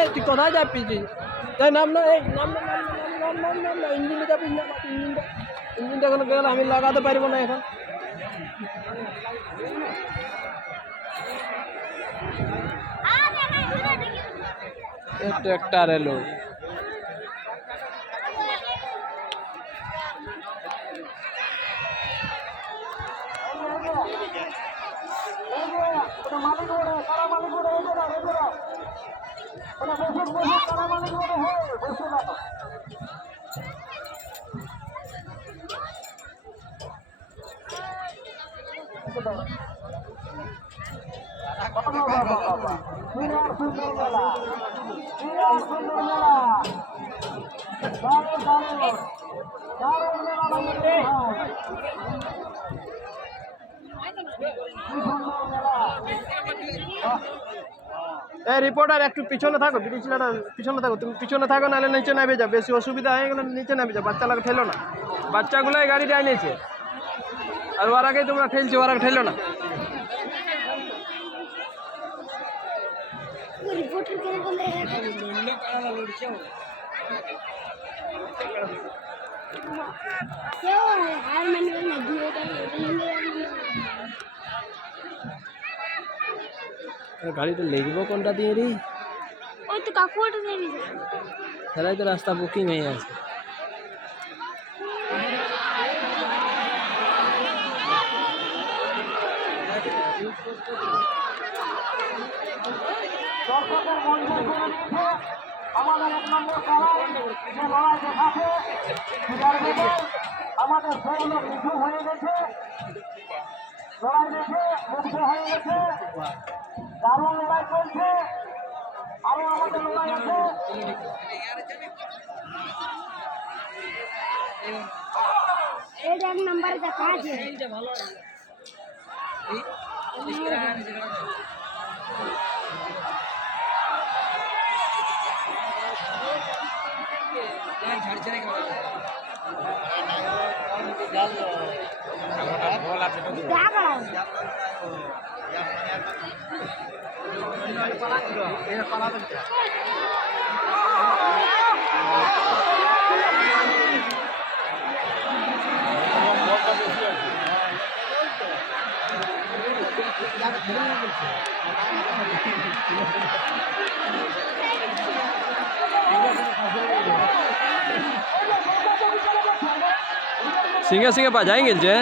এই তুই কোথায় যাচ্ছিস? তাই নাম না, এই নাম না, নাম না, নাম না, নাম না, নাম না, ইঞ্জিনে যাবিস না, ইঞ্জিনটা এখন গেলে আমি লাগাতে পারবো না এখন। ট্র্যাক্টর এলো। রিপোর্টার একটু পিছনে থাকো, ব্রিজলাটা পিছনে থাকো, তুমি পিছনে থাকো, নাহলে নিচে নামে যাও। বেশি অসুবিধা হয়ে গেলে নিচে নামে যাও। বাচ্চাগুলো ঠেলো না, বাচ্চাগুলোই গাড়িটা এনেছে, আর ওর আগেই তোমরা ঠেলছো, ওর আগে ঠেলো না। গাড়িটা লেগবো কোনটা দিয়ে রে? ওই তো কাকুয়াটা দিয়ে দিছে, তাহলে তো রাস্তা বুকিং হয়ে আছে। আমাদের এক নম্বর খেলায় যে লড়াই দেখাচ্ছে, আমাদের সেগুলো কিছু হয়ে গেছে, লড়াই দেখে মুক্ত হয়ে গেছে, দারুণ লড়াই চলছে, আরো আমাদের লড়াই আছে। এইটা এক নম্বরে দেখা আছে, এইটা ভালো আছে। सिंगे सिंगे पा जाएंगे जे